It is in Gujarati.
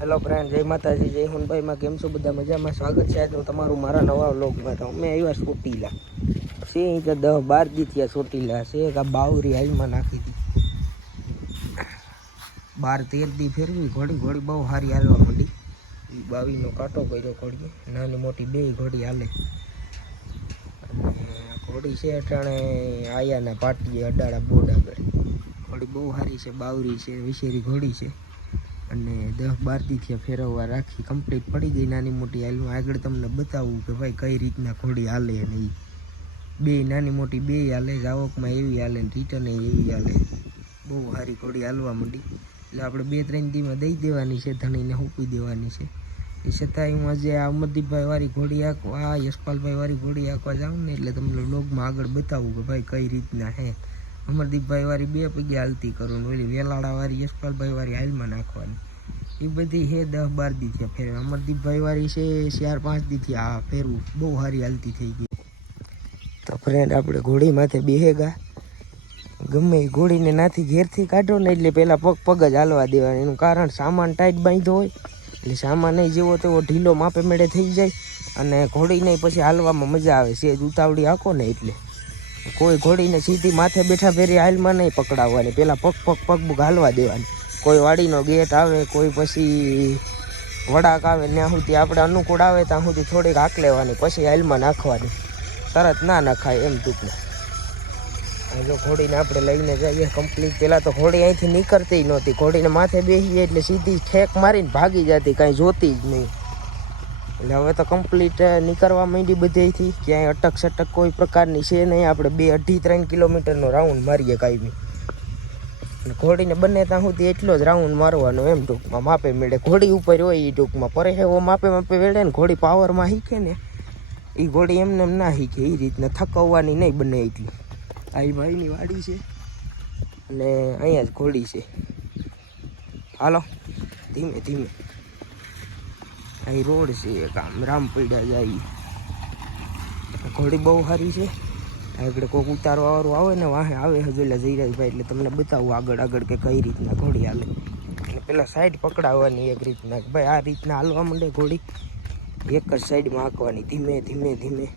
હેલો ફ્રેન્ડ, જય માતાજી, જય હુનભાઈ માં કેમ છો બધા? મજામાં? સ્વાગત છે આજનું તમારું મારા નવા વ્લોગમાં. તો અમે આવ્યા ચોટીલા છે, અહીં તો 10-12 દી થયા ચોટીલા છે. એક આ બાવરી હાલમાં નાખી હતી, 12-13 દી ફેરવી. ઘોડી બહુ સારી હાલવા માંડી. 22નો કાંટો કર્યો ઘોડીએ, નાની મોટી બે ઘોડી હાલે. ઘોડી છે અટાણે આયાના પાટીએ અડાળા બોર્ડ આગળ. ઘોડી બહુ સારી છે, બાવરી છે, વિશેરી ઘોડી છે. અને 10-12 દી થયા ફેરવવા રાખી, કમ્પ્લીટ પડી ગઈ નાની મોટી હાલમાં. આગળ તમને બતાવું કે ભાઈ કઈ રીતના ઘોડી હાલે. અને એ બે નાની મોટી બે હાલે, જાવકમાં એવી હાલે ને રિટર્ન એવી હાલે. બહુ સારી ઘોડી હાલવા માંડી. એટલે આપણે 2-3 દીમાં દઈ દેવાની છે, ધણીને હૂપી દેવાની છે. એ છતાંય હું આજે આ અમરદીપભાઈ વાળી ઘોડી આંકવા, આ યશપાલભાઈ વાળી ઘોડી આંકવા જાઉં ને, એટલે તમને વ્લોગમાં આગળ બતાવું કે ભાઈ કઈ રીતના હે. અમરદીપભાઈ વાળી 2 પગે હાલતી કરું, ઓલી વેલાળા વાળી યશપાલભાઈ વાળી હાલમાં નાખવાની. એ બધી હે 10-12 દી થયા ફેરવે. અમરદીપભાઈ વાળી છે 4-5 દી થયા આ ફેરવું, બહુ સારી હાલતી થઈ ગઈ. તો ફ્રેન્ડ, આપણે ઘોડી માથે બેહેગા. ગમે એ ઘોડીને નાથી ઘેરથી કાઢો ને એટલે પહેલાં પગ જ હાલવા દેવાનું. એનું કારણ સામાન ટાઈટ બાંધ્યો હોય એટલે સામાન નહીં જેવો તેવો ઢીલો માપે મેળે થઈ જાય. અને ઘોડીને પછી હાલવામાં મજા આવે છે, ઉતાવળી આંકો ને એટલે. કોઈ ઘોડીને સીધી માથે બેઠા ફેરી હાલમાં નહીં પકડાવવાની, પહેલાં પગ હાલવા દેવાની. કોઈ વાડીનો ગેટ આવે, કોઈ પછી વડાક આવે, ત્યાં સુધી આપણે અનુકૂળ આવે ત્યાં સુધી થોડીક હાંક લેવાની, પછી હાલમાં નાખવાની. તરત ના નખાય એમ ટૂંકમાં. જો ઘોડીને આપણે લઈને જઈએ કમ્પ્લીટ. પહેલાં તો ઘોડી અહીંથી નીકળતી નહોતી, ઘોડીને માથે બેસી એટલે સીધી ઠેક મારીને ભાગી જતી, કાંઈ જોતી જ નહીં. એટલે હવે તો કમ્પ્લીટ નીકળવા માંડી બધેથી, ક્યાંય અટક સટક કોઈ પ્રકારની છે નહીં. આપણે 2-2.5-3 કિલોમીટરનો રાઉન્ડ મારીએ કાંઈ. અને ઘોડીને બંને ત્યાં સુધી એટલો જ રાઉન્ડ મારવાનો એમ ટૂંકમાં, માપે મેળે. ઘોડી ઉપર હોય એ ટૂંકમાં, પરે એવો માપે વેળે ને. ઘોડી પાવરમાં શીખે ને એ ઘોડી એમને એમ ના શીખે, એ રીતના થકવવાની નહીં બને એટલી. આ ભાઈની વાડી છે અને અહીંયા જ ઘોડી છે. હાલો ધીમે ધીમે. અહીં રોડ છે એક, આમ રામપીડા જાય. ઘોડી બહુ સારી છે. આગળ કોઈક ઉતારવા વાળું આવે ને, વાહે આવે હજુલા જયરાજભાઈ, એટલે તમને બતાવું આગળ કે કઈ રીતના ઘોડી હાલે. અને પેલા સાઈડ પકડાવવાની એક રીતના, ભાઈ આ રીતના હાલવા માંડે ઘોડી, એક જ સાઈડમાં હાંકવાની, ધીમે ધીમે ધીમે.